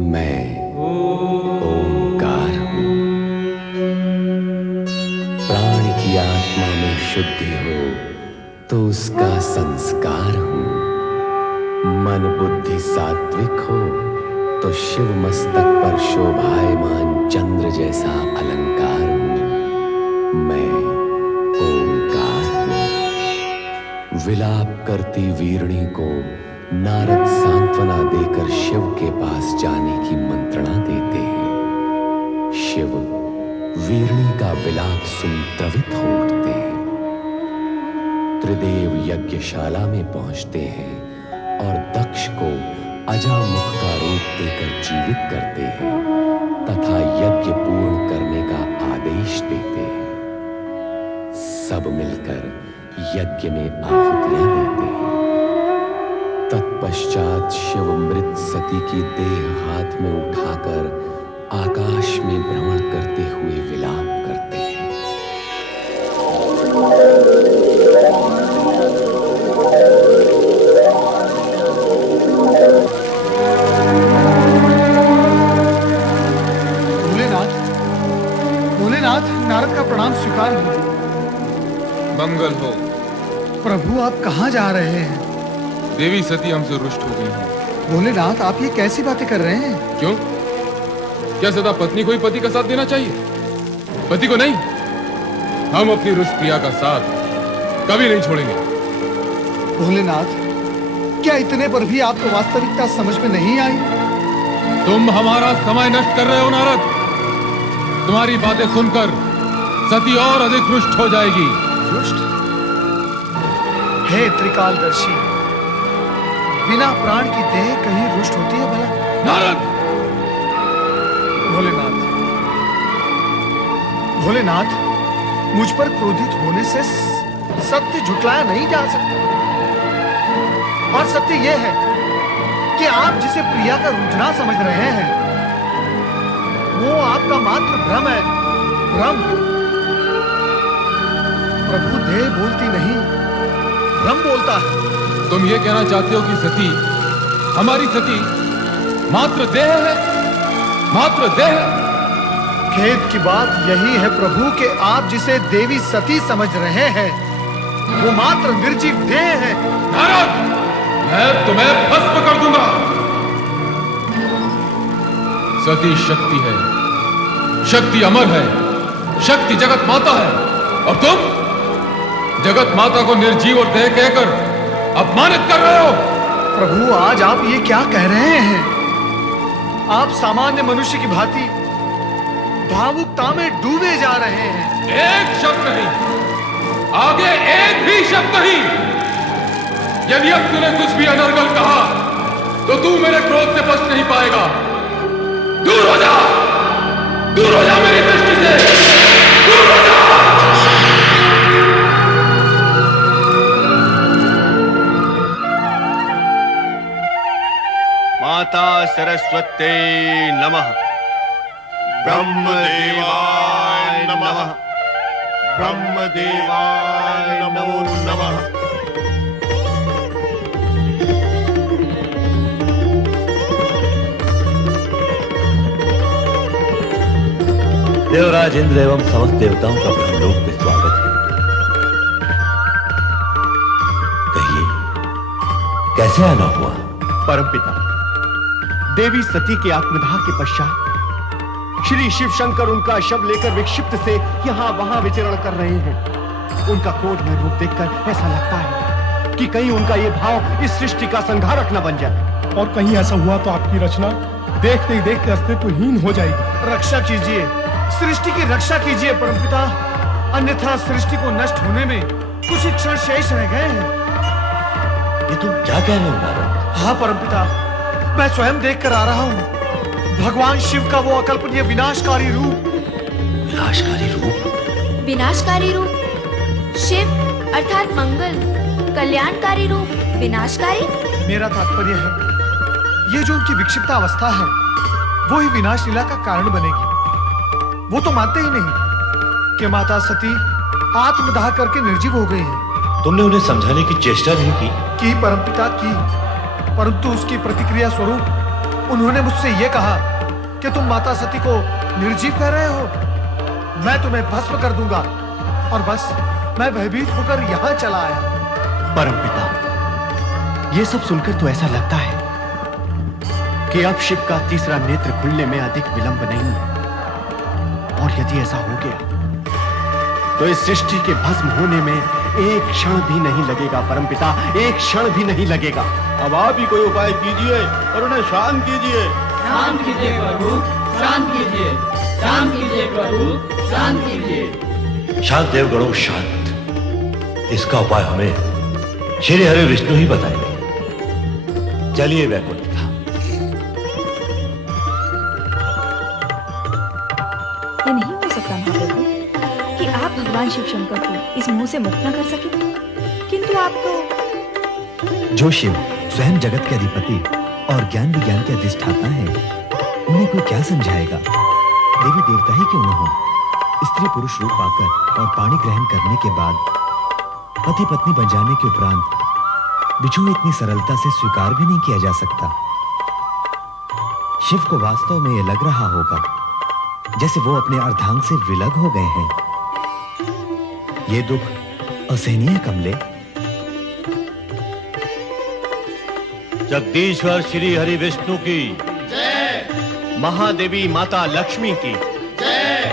मैं ओंकार हूं। प्राण की आत्मा में शुद्धि हो तो उसका संस्कार हूं। मन बुद्धि सात्विक हो तो शिव मस्तक पर शोभायमान चंद्र जैसा अलंकार हूं। मैं ओंकार हूं। विलाप करती वीरणी को नारद सांत्वना देकर शिव के पास जाने की मंत्रणा देते हैं। शिव वीरणी का विलाप सुन द्रवित हो उठते हैं। त्रिदेव यज्ञशाला में पहुंचते हैं और दक्ष को अजामुख का रूप देकर जीवित करते हैं तथा यज्ञ पूर्ण करने का आदेश देते हैं। सब मिलकर यज्ञ में आहुतियां देते हैं। तत्पश्चात शिव मृत सती की देह हाथ में उठाकर आकाश में भ्रमण करते हुए विलाप करते हैं। भोलेनाथ, भोलेनाथ, नारद का प्रणाम स्वीकार हो। मंगल हो। प्रभु, आप कहाँ जा रहे हैं? देवी सती हमसे रुष्ट हो गई है। भोलेनाथ, आप ये कैसी बातें कर रहे हैं? क्यों? क्या सदा पत्नी को ही पति का साथ देना चाहिए, पति को नहीं? हम अपनी रुष्ट प्रिया का साथ कभी नहीं छोड़ेंगे। भोलेनाथ, क्या इतने पर भी आपको वास्तविकता समझ में नहीं आई? तुम हमारा समय नष्ट कर रहे हो नारद। तुम्हारी बातें सुनकर सती और अधिक रुष्ट हो जाएगी। रुष्ट? हे त्रिकालदर्शी, बिना प्राण की देह कहीं रुष्ट होती है भला? नारद! भोलेनाथ, भोलेनाथ, मुझ पर क्रोधित होने से सत्य झुटलाया नहीं जा सकता। और सत्य यह है कि आप जिसे प्रिया का रूठना समझ रहे हैं वो आपका मात्र भ्रम है। भ्रम। प्रभु देह बोलती नहीं, भ्रम बोलता है। तुम ये कहना चाहते हो कि सती, हमारी सती मात्र देह है? मात्र देह? खेद की बात यही है प्रभु कि आप जिसे देवी सती समझ रहे हैं वो मात्र निर्जीव देह है। नारद, मैं तुम्हें भस्म कर दूंगा। सती शक्ति है, शक्ति अमर है, शक्ति जगत माता है, और तुम जगत माता को निर्जीव और देह कहकर अपमानित कर रहे हो। प्रभु, आज आप ये क्या कह रहे हैं? आप सामान्य मनुष्य की भांति भावुकता में डूबे जा रहे हैं। एक शब्द नहीं, आगे एक भी शब्द नहीं। यदि अब तूने कुछ भी अनर्गल कहा तो तू मेरे क्रोध से बच नहीं पाएगा। दूर हो जा, दूर हो जा मेरी दृष्टि से, दूर हो जा। माता सरस्वती नमः। ब्रह्मदेवाय नमः। ब्रह्मदेवाय नमो नमः। देवराज इंद्र एवं समस्त देवताओं का ब्रह्मलोक में स्वागत है। कहिए, कैसे आना हुआ? परमपिता, देवी सती के आत्मदाह के पश्चात श्री शिव शंकर उनका शव लेकर विक्षिप्त से यहाँ वहां विचरण कर रहे हैं। उनका क्रोधमय रूप देखकर ऐसा लगता है कि कहीं उनका ये भाव इस सृष्टि का संहारक न बन जाए। और कहीं ऐसा हुआ तो आपकी रचना देखते ही देखते अस्तित्वहीन हो जाएगी। रक्षा कीजिए, सृष्टि की रक्षा कीजिए परमपिता, अन्यथा सृष्टि को नष्ट होने में कुछ ही क्षण शेष रह गए हैं। ये तुम क्या कह रहे हो नारद? हाँ परमपिता, मैं स्वयं देख कर आ रहा हूँ भगवान शिव का वो अकल्पनीय विनाशकारी रूप। विनाशकारी रूप? विनाशकारी रूप? शिव अर्थात मंगल, कल्याणकारी रूप विनाशकारी? मेरा तात्पर्य है ये जो उनकी विक्षिप्त अवस्था है वो ही विनाश लीला का कारण बनेगी। वो तो मानते ही नहीं कि माता सती आत्मदाह करके निर्जीव हो गई है। तुमने उन्हें समझाने की चेष्टा नहीं की? परमपिता की, परंतु उसकी प्रतिक्रिया स्वरूप उन्होंने मुझसे यह कहा कि तुम माता सती को निर्जीव कह रहे हो। मैं तुम्हें भस्म कर दूंगा और बस मैं भयभीत होकर यहां चला आया। परमपिता, यह सब सुनकर तो ऐसा लगता है कि अब शिव का तीसरा नेत्र खुलने में अधिक विलंब नहीं है। और यदि ऐसा हो गया तो इस सृष्टि के भस्म होने में एक क्षण भी नहीं लगेगा परमपिता, एक क्षण भी नहीं लगेगा। अब आप ही कोई उपाय कीजिए और उन्हें शांत कीजिए। शांत कीजिए प्रभु, शांत कीजिए, शांत कीजिए प्रभु, शांत कीजिए। शांत देवगणों, शांत। इसका उपाय हमें श्री हरि विष्णु ही बताएंगे। चलिए वैकुंठ धाम। ये नहीं हो सकता महाप्रभु कि आप भगवान शिव शंकर को इस मुंह से मुक्त न कर सके, किंतु आप तो जो शिव स्वयं जगत के अधिपति और ज्ञान विज्ञान के अधिष्ठाता है, उन्हें कोई क्या समझाएगा। देवी देवता ही क्यों न हो, स्त्री पुरुष रूप पाकर और पाणी ग्रहण करने के बाद पति पत्नी बन जाने के उपरांत बिछोह इतनी सरलता से स्वीकार भी नहीं किया जा सकता। शिव को वास्तव में यह लग रहा होगा जैसे वो अपने अर्धांग से विलग हो गए हैं। ये दुख असहनीय है कमले। जगदीश्वर श्री हरि विष्णु की जय। महादेवी माता लक्ष्मी की जय।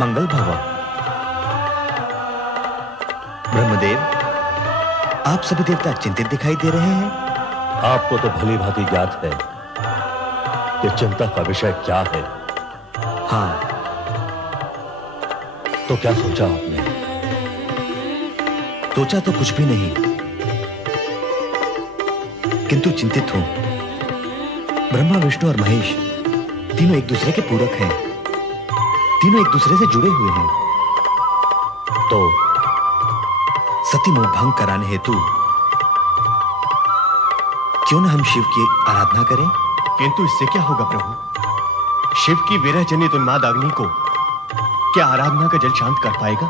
मंगल भव। ब्रह्मदेव, आप सभी देवता चिंतित दिखाई दे रहे हैं। आपको तो भली भांति ज्ञात है कि चिंता का विषय क्या है। हाँ, तो क्या सोचा आपने? सोचा तो कुछ भी नहीं, किंतु चिंतित हूं। ब्रह्मा, विष्णु और महेश तीनों एक दूसरे के पूरक हैं, तीनों एक दूसरे से जुड़े हुए हैं। तो सती मोह भंग कराने हेतु क्यों न हम शिव की आराधना करें। किंतु इससे क्या होगा प्रभु? शिव की विरह जनित उन्माद अग्नि को क्या आराधना का जल शांत कर पाएगा?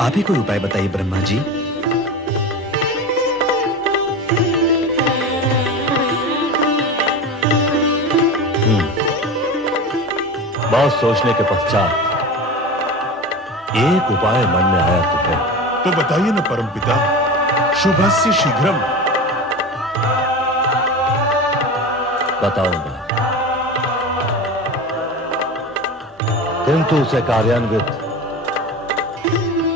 आप ही कोई उपाय बताइए ब्रह्मा जी। बहुत सोचने के पश्चात एक उपाय मन में आया तुम्हें। तो बताइए ना परमपिता, शुभस्य शीघ्रम। बताऊंगा, किंतु उसे कार्यान्वित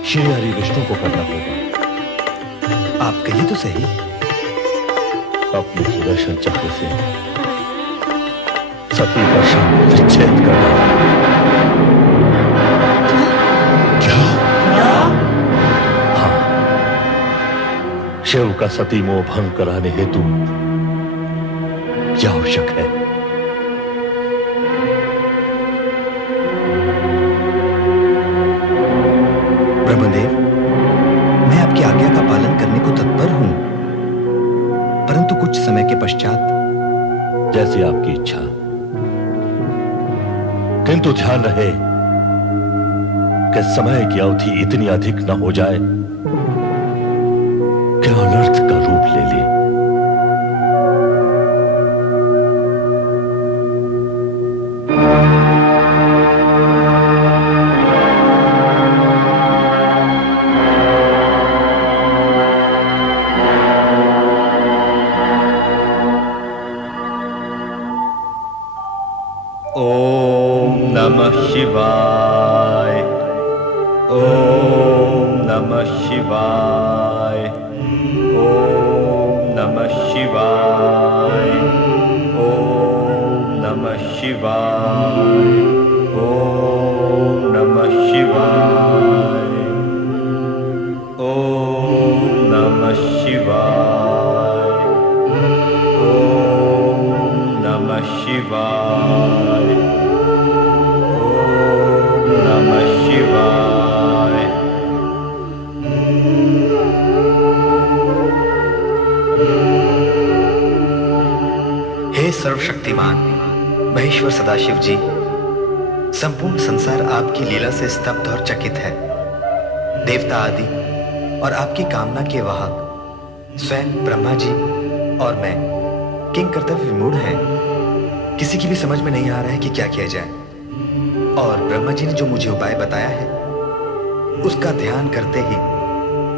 श्री हरि विष्णु को करना होगा। आप कहिए तो सही। अपने सुदर्शन चक्र से सती का शव विच्छेद करना। क्या? हाँ, शिव का सती मोह भंग कराने हेतु क्या आवश्यक है? ब्रह्मदेव, मैं आपकी आज्ञा का पालन करने को तत्पर हूं, परंतु कुछ समय के पश्चात। जैसी आपकी इच्छा, किंतु ध्यान रहे कि समय की अवधि इतनी अधिक न हो जाए कि अनर्थ का रूप ले ले। ओम नमः शिवाय। ओम नमः शिवाय। ओम नमः शिवाय। ओम नमः शिवाय। ओम नमः शिवाय। ओम नमः शिवाय। ओम नमः शिवाय। ओम नमः शिवाय। हे सर्वशक्तिमान महेश्वर सदाशिव जी, संपूर्ण संसार आपकी लीला से स्तब्ध और चकित है। देवता आदि और आपकी कामना के वाहक स्वयं ब्रह्मा जी और मैं किंग कर्तव्य विमूढ़ हैं। किसी की भी समझ में नहीं आ रहा है कि क्या किया जाए। और ब्रह्मा जी ने जो मुझे उपाय बताया है उसका ध्यान करते ही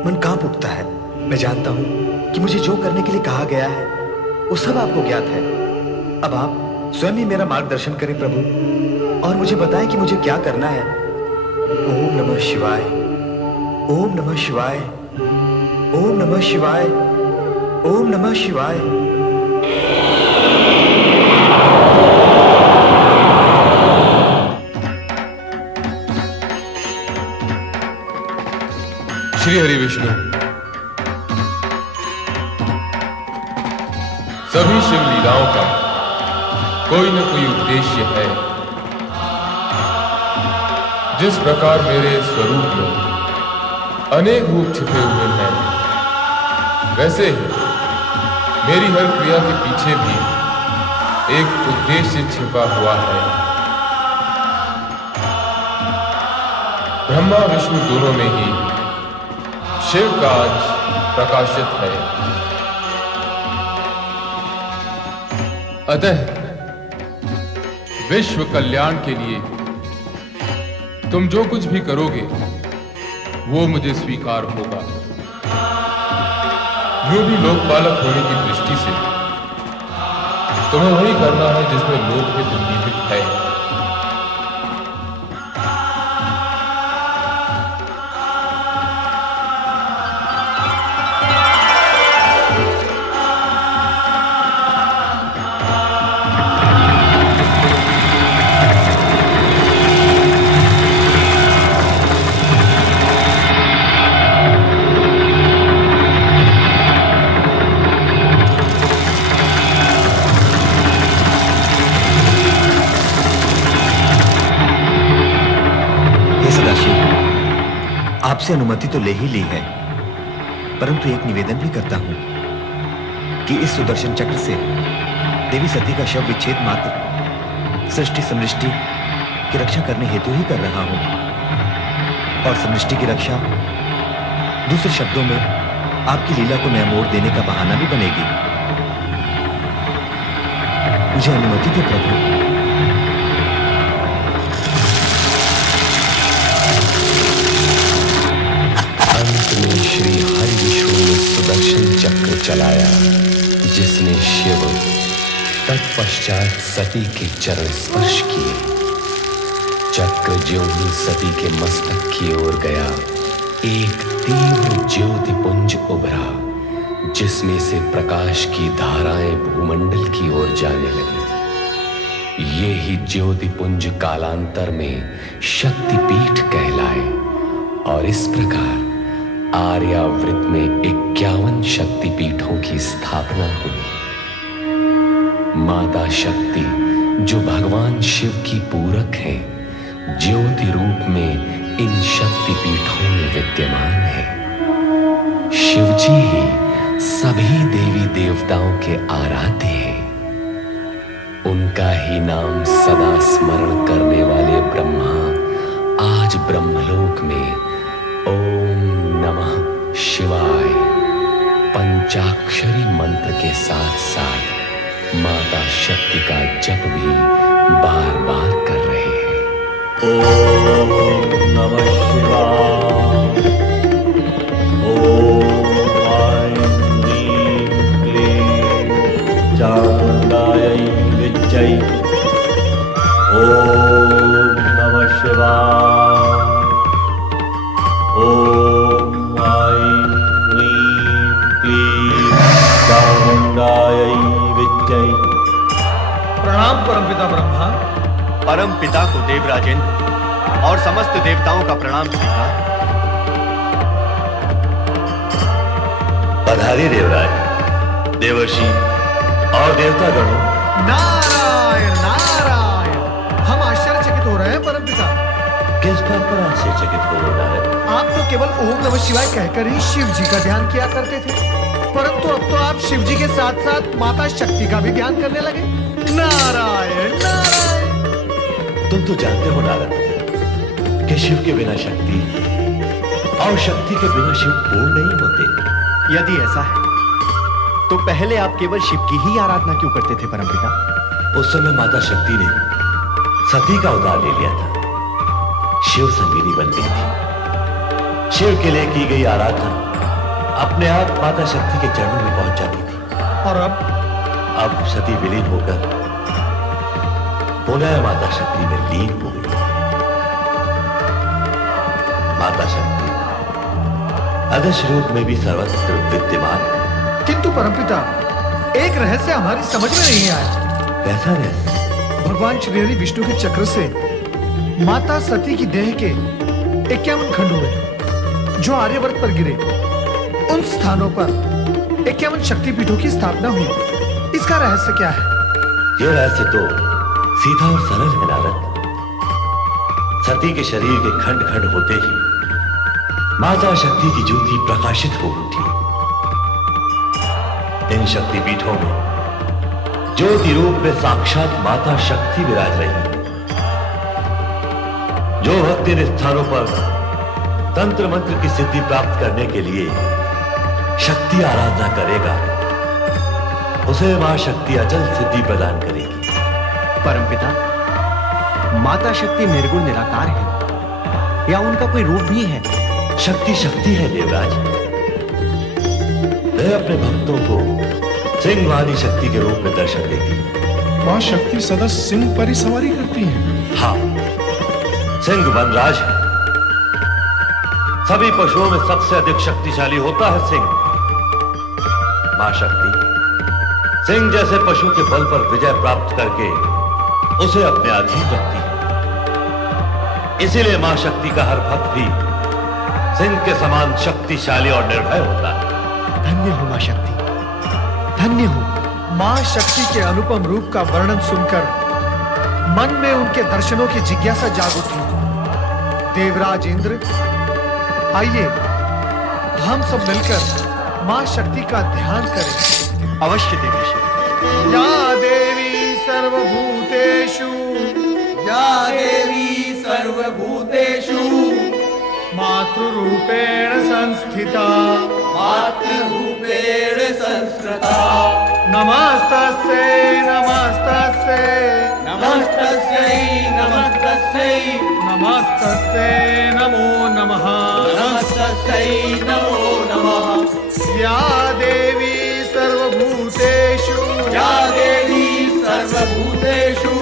मन कांप उठता है। मैं जानता हूं कि मुझे जो करने के लिए कहा गया है वो सब आपको ज्ञात है। अब आप स्वयं ही मेरा मार्गदर्शन करें प्रभु, और मुझे बताएं कि मुझे क्या करना है। ओम नमः शिवाय, ओम नमः शिवाय, ओम नमः शिवाय, ओम नमः शिवाय। श्री हरि विष्णु, सभी शिव लीलाओं का कोई न कोई उद्देश्य है। जिस प्रकार मेरे स्वरूप में अनेक रूप छिपे हुए हैं, वैसे ही मेरी हर क्रिया के पीछे भी एक उद्देश्य छिपा हुआ है। ब्रह्मा विष्णु दोनों में ही शिव का आज प्रकाशित है। अतः विश्व कल्याण के लिए तुम जो कुछ भी करोगे वो मुझे स्वीकार होगा। यूं भी लोकपालक होने की दृष्टि से तुम्हें वही करना है जिसमें लोकहित निहित है। आपसे अनुमति तो ले ही ली है, परंतु एक निवेदन भी करता हूं कि इस सुदर्शन चक्र से देवी सती का शव विच्छेद मात्र सृष्टि समृष्टि की रक्षा करने हेतु ही कर रहा हूं, और समृष्टि की रक्षा दूसरे शब्दों में आपकी लीला को नया मोड़ देने का बहाना भी बनेगी। मुझे अनुमति दे प्रभु। श्री हरि विष्णु ने सुदर्शन चक्र चलाया, जिसने शिव तत्पश्चात सती के चरण स्पर्श किए। चक्र ज्यों ही सती के मस्तक की ओर गया, एक तीव्र ज्योतिपुंज उभरा, जिसमें से प्रकाश की धाराएं भूमंडल की ओर जाने लगी। ये ही ज्योतिपुंज कालांतर में शक्तिपीठ कहलाए, और इस प्रकार आर्यावृत में 51 शक्तिपीठों की स्थापना हुई। माता शक्ति, जो भगवान शिव की पूरक है, ज्योति रूप में इन शक्तिपीठों में विद्यमान है। शिवजी ही सभी देवी देवताओं के आराध्य हैं। उनका ही नाम सदा स्मरण करने वाले ब्रह्मा आज ब्रह्मलोक में ओम नमः शिवाय पंचाक्षरी मंत्र के साथ साथ माता शक्ति का जप भी बार बार कर रहे हैं। ओम नमः शिवाय, ओम ऐं ह्रीं क्लीं चामुण्डायै विद्महे, ओम नमः शिवाय, ओम ऐं ह्रीं क्लीं चामुण्डायै विद्महे। प्रणाम परमपिता ब्रह्मा। परम पिता को देवराजेंद्र और समस्त देवताओं का प्रणाम स्वीकार। पधारी देवराज, देवर्षि और देवतागणों। नारायण नारायण, हम आश्चर्यचकित हो रहे हैं परमपिता। किस बात पर आश्चर्यचकित हो रहा है? आप तो केवल ओम नमः शिवाय कहकर ही शिव जी का ध्यान किया करते थे, परंतु अब तो आप शिव जी के साथ साथ माता शक्ति का भी ध्यान करने लगे। नारायण नारायण। तुम तो जानते हो नारद कि शिव के बिना शक्ति और शक्ति के बिना शिव पूर्ण नहीं होते। यदि ऐसा है तो पहले आप केवल शिव की ही आराधना क्यों करते थे परमपिता? उस समय माता शक्ति ने सती का अवतार ले लिया था, शिव संगिनी बन गई थी। शिव के लिए की गई आराधना अपने आप माता शक्ति के चरणों में पहुंच जाती थी। और अब सती विलीन होकर पुनः माता शक्ति में लीन हो गई। माता शक्ति अदृश्य रूप में भी सर्वत्र विद्यमान है। किंतु परमपिता, एक रहस्य हमारी समझ में नहीं आया। कैसा रहस्य? भगवान श्री हरि विष्णु के चक्र से माता सती की देह के 51 खंड हुए जो आर्यवर्त पर गिरे। उन स्थानों पर 51 शक्तिपीठों की स्थापना हुई। इसका रहस्य क्या है? यह रहस्य तो सीधा और सरल है नारद। सती के शरीर के खंड खंड होते ही माता शक्ति की ज्योति प्रकाशित हो उठी। इन शक्तिपीठों में ज्योति रूप में साक्षात माता शक्ति विराज रही है। जो भक्त इन स्थानों पर तंत्र मंत्र की सिद्धि प्राप्त करने के लिए शक्ति आराधना करेगा, उसे मां शक्ति अचल सिद्धि प्रदान करेगी। परमपिता, माता शक्ति निर्गुण निराकार है या उनका कोई रूप भी है? शक्ति शक्ति है देवराज। वह अपने भक्तों को सिंह वाली शक्ति के रूप में दर्शन देती है। मां शक्ति सदा सिंह पर ही सवारी करती है। हाँ, सिंह वनराज है। सभी पशुओं में सबसे अधिक शक्तिशाली होता है सिंह। मां शक्ति सिंह जैसे पशु के बल पर विजय प्राप्त करके उसे अपने अधीन रखती है। इसीलिए मां शक्ति का हर भक्त भी सिंह के समान शक्तिशाली और निर्भय होता है। धन्य हो मां शक्ति, धन्य हो। मां शक्ति के अनुपम रूप का वर्णन सुनकर मन में उनके दर्शनों की जिज्ञासा जाग उठी। देवराज इंद्र, आइए हम सब मिलकर मां शक्ति का ध्यान करें। अवश्य देवेश। या देवी सर्वभूतेषु, या देवी सर्वभूतेषु मातृरूपेण संस्थिता, मातृरूपेण संस्कृता। नमस्तस्यै नमस्तस्यै नमस्तस्यै नमस्तस्यै नमस्तस्यै नमो नमः। नमस्तस्यै नमो नमः। या देवी सर्वभूतेषु, या देवी सर्वभूतेषु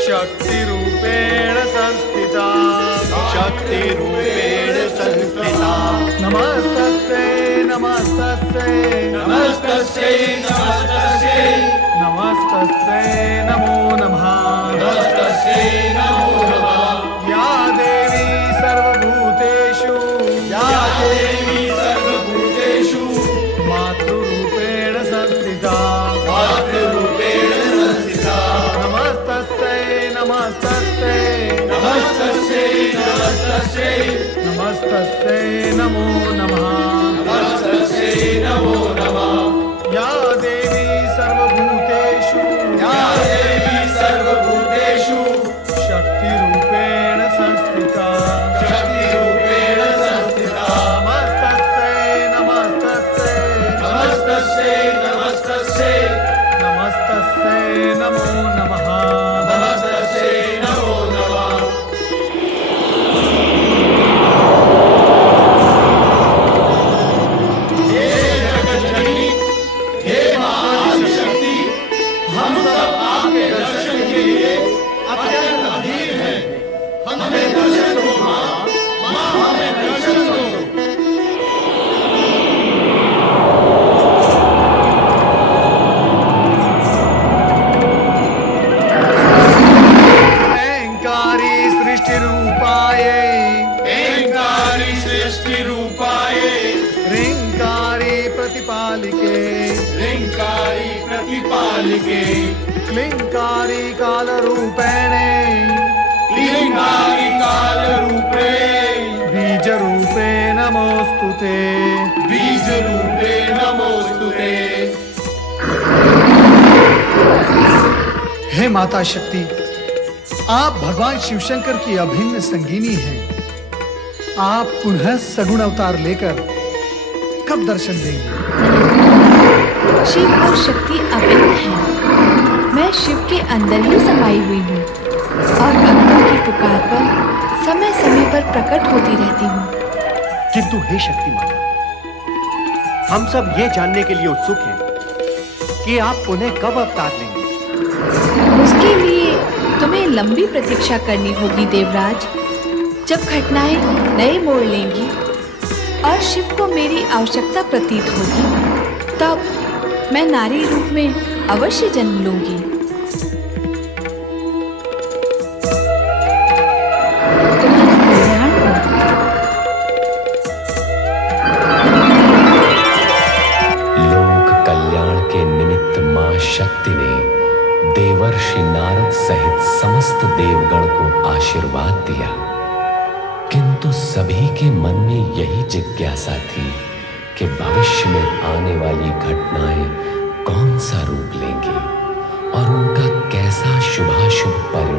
शक्तिरूपेण संस्थिता, शक्तिरूपेण संस्थिता। नमस्तस्यै नमस्तस्यै नमस्तस्यै नमस्तस्यै नमस्तस्यै नमो नमः। नमस्तस्यै नमो नमः। या देवी सर्वभूतेषु, या देवी सर्वभूतेषु मातृरूपेण संस्थिता, मातृरूपेण संस्थिता। नमस्तस्यै नमस्तस्यै नमस्तस्यै नमस्तस्यै नमस्तस्यै नमो नमः। नमस्तस्यै नमो नमः। या देवी सर्वभूतेषु, या देवी सर्वभूतेषु शक्तिरूपेण संस्थिता, शक्तिरूपेण संस्थिता। नमस्तस्यै नमस्तस्यै नमस्तस्यै नमस्तस्यै नमस्तस्यै नमो नमः। नमस्तस्यै नमो नमः। हे जगज्जननी, हे महाशक्ति, हम सब आपके दर्शन के लिए अत्यंत अधीर हैं। हमें दर्शन दो मां, मां हमें दर्शन दो। ऐंकारी सृष्टिरूपायै, ऐंकारी सृष्टि रूपाये, ह्रींकारी प्रतिपालिके, ह्रींकारी प्रतिपालिके, क्लींकारी कालरूपेणे, क्लींकारी काल रूपे, बीज रूपे नमोस्तुते। बीज रूपे नमोस्तुते। हे माता शक्ति, आप भगवान शिवशंकर की अभिन्न संगिनी हैं। आप पुनः सगुण अवतार लेकर कब दर्शन देंगे? शिव और शक्ति अभिन्न हैं। मैं शिव के अंदर ही समाई हुई हूँ और भक्तों की पुकार पर समय समय पर प्रकट होती रहती हूँ। किंतु हे शक्ति माता, हम सब ये जानने के लिए उत्सुक हैं कि आप पुनः कब अवतार लेंगे। उसके लिए तुम्हें लंबी प्रतीक्षा करनी होगी देवराज। जब घटनाएं नए मोड़ लेंगी और शिव को मेरी आवश्यकता प्रतीत होगी, तब मैं नारी रूप में अवश्य जन्म लूंगी। तुम्हारा कल्याण हो। लोक कल्याण के निमित्त मां शक्ति ने देवर्षि नारद सहित समस्त देवगण को आशीर्वाद दिया, किंतु सभी के मन में यही जिज्ञासा थी कि भविष्य में आने वाली घटनाएं कौन सा रूप लेंगी और उनका कैसा शुभाशुभ परिणाम